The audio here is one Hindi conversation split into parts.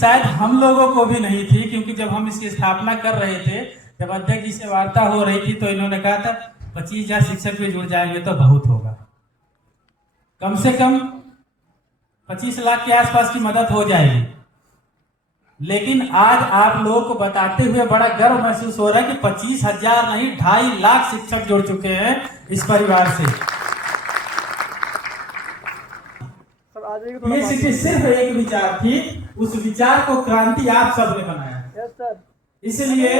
शायद हम लोगों को भी नहीं थी, क्योंकि जब हम इसकी स्थापना कर रहे थे, जब अध्यक्ष जी से वार्ता हो रही थी, तो इन्होंने कहा था 25,000 शिक्षक भी जुड़ जाएंगे तो बहुत होगा, कम से कम 25 लाख के आसपास की मदद हो जाएगी। लेकिन आज आप लोगों को बताते हुए बड़ा गर्व महसूस हो रहा है कि 25,000 नहीं 2.5 लाख शिक्षक जुड़ चुके हैं इस परिवार से। ये सिर्फ एक विचार थी, उस विचार को क्रांति आप सबने बनाया। इसलिए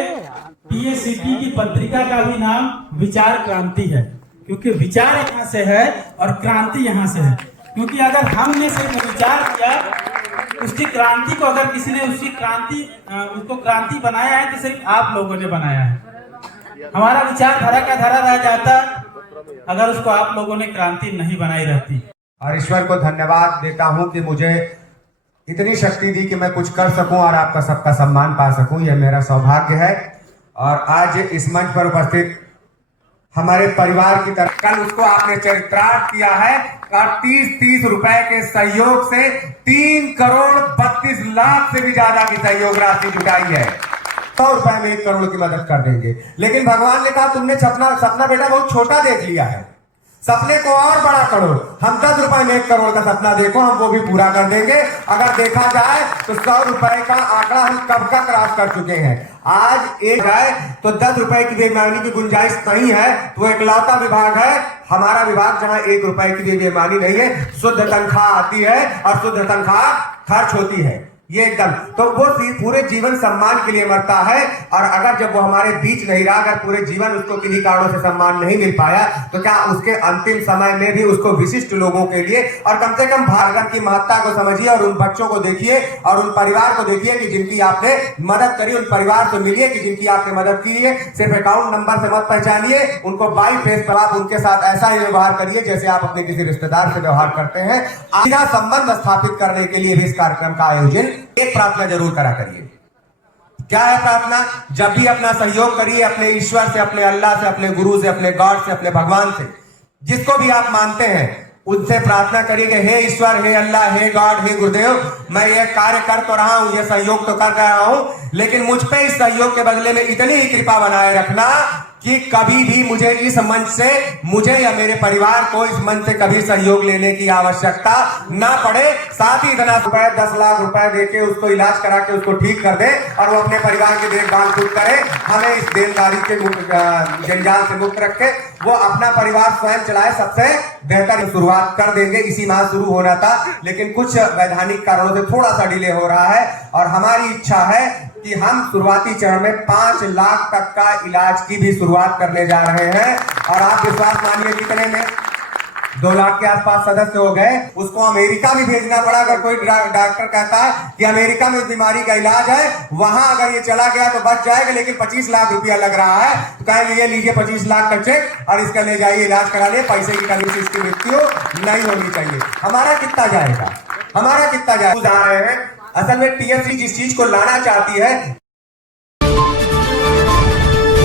पीएससीटी की पत्रिका का भी नाम विचार क्रांति है, क्योंकि विचार यहाँ से है और क्रांति यहाँ से है। क्योंकि अगर हमने सिर्फ विचार किया, उसकी क्रांति को अगर किसी ने उसको क्रांति बनाया है तो सिर्फ आप लोगों ने बनाया है। हमारा विचार धरा का धरा रह जाता अगर उसको आप लोगों ने क्रांति नहीं बनाई रहती। और ईश्वर को धन्यवाद देता हूं कि मुझे इतनी शक्ति दी कि मैं कुछ कर सकूं और आपका सबका सम्मान पा सकूं, यह मेरा सौभाग्य है। और आज इस मंच पर उपस्थित हमारे परिवार की तरफ कल उसको आपने चरित्रार्थ किया है और 30-30 रुपए के सहयोग से 3 करोड़ 32 लाख से भी ज्यादा की सहयोग राशि जुटाई है। 100 रुपए में 1 करोड़ की मदद कर देंगे। लेकिन भगवान ने कहा तुमने सपना बेटा बहुत छोटा देख लिया है, सपने को और बड़ा करो। हम 10 रुपए में 1 करोड़ का सपना देखो, हम वो भी पूरा कर देंगे। अगर देखा जाए तो 100 रुपए का आंकड़ा हम कब का क्रॉस कर चुके हैं। आज एक है तो 10 रुपए की बेईमानी की गुंजाइश नहीं है, तो एकलौता विभाग है हमारा विभाग जहां 1 रुपए की भी बेईमानी नहीं है। शुद्ध तनख्वाह आती है और शुद्ध तनख्वाह खर्च होती है, ये एकदम। तो वो पूरे जीवन सम्मान के लिए मरता है। और अगर जब वो हमारे बीच नहीं रहा, अगर पूरे जीवन उसको किन्हीं कारणों से सम्मान नहीं मिल पाया, तो क्या उसके अंतिम समय में भी उसको विशिष्ट लोगों के लिए और कम से कम भारत की महत्ता को समझिए और उन बच्चों को देखिए और उन परिवार को देखिए कि जिनकी आपने मदद करी, उन परिवार से मिलिए कि जिनकी आपने मदद की है। सिर्फ अकाउंट नंबर से मत पहचानिए उनको, बाई फेस पर आप उनके साथ ऐसा ही व्यवहार करिए जैसे आप अपने किसी रिश्तेदार से व्यवहार करते हैं। सीधा संबंध स्थापित करने के लिए भी इस कार्यक्रम का आयोजन एक प्रार्थना जरूर करा करिए। क्या है प्रार्थना? जब भी अपना सहयोग करिए अपने ईश्वर से, अपने अल्लाह से, अपने गुरु से, अपने गॉड से, अपने भगवान से, जिसको भी आप मानते हैं उनसे प्रार्थना करिए, हे ईश्वर, हे अल्लाह, हे गॉड, हे गुरुदेव, मैं ये कार्य कर तो रहा हूं, ये सहयोग तो कर रहा हूं, लेकिन मुझ पे इस सहयोग के बदले में इतनी ही कृपा बनाए रखना कि कभी भी मुझे इस मंच से, मुझे या मेरे परिवार को इस मंच से कभी सहयोग लेने की आवश्यकता ना पड़े। साथ ही इतना रुपए 10 लाख रुपए देके उसको इलाज करा के उसको ठीक कर दे और वो अपने परिवार की देखभाल खुद करे, हमें इस देनदारी के जंजाल से मुक्त रखे, वो अपना परिवार स्वयं चलाए, सबसे बेहतर शुरुआत कर देंगे। इसी माह शुरू होना था, लेकिन कुछ वैधानिक कारणों से थोड़ा सा डिले हो रहा है और हमारी इच्छा है कि हम शुरुआती चरण में 5 लाख तक का इलाज की भी शुरुआत करने जा रहे हैं। और आप विश्वास मानिए कितने में 2 लाख के आसपास सदस्य हो गए। उसको अमेरिका भी भेजना पड़ा। अगर कोई डॉक्टर कहता है कि अमेरिका में इस बीमारी का इलाज है, वहां अगर ये चला गया तो बच जाएगा, लेकिन 25 लाख रुपया लग रहा है, तो कहें ये लीजिए 25 लाख का चेक और इसका ले जाइए इलाज करा ले, पैसे की कमी से इसकी मृत्यु नहीं होनी चाहिए। हमारा कितना जाएगा, हमारा कितना जाएगा? जा रहे हैं। असल में टीएमसी जिस चीज को लाना चाहती है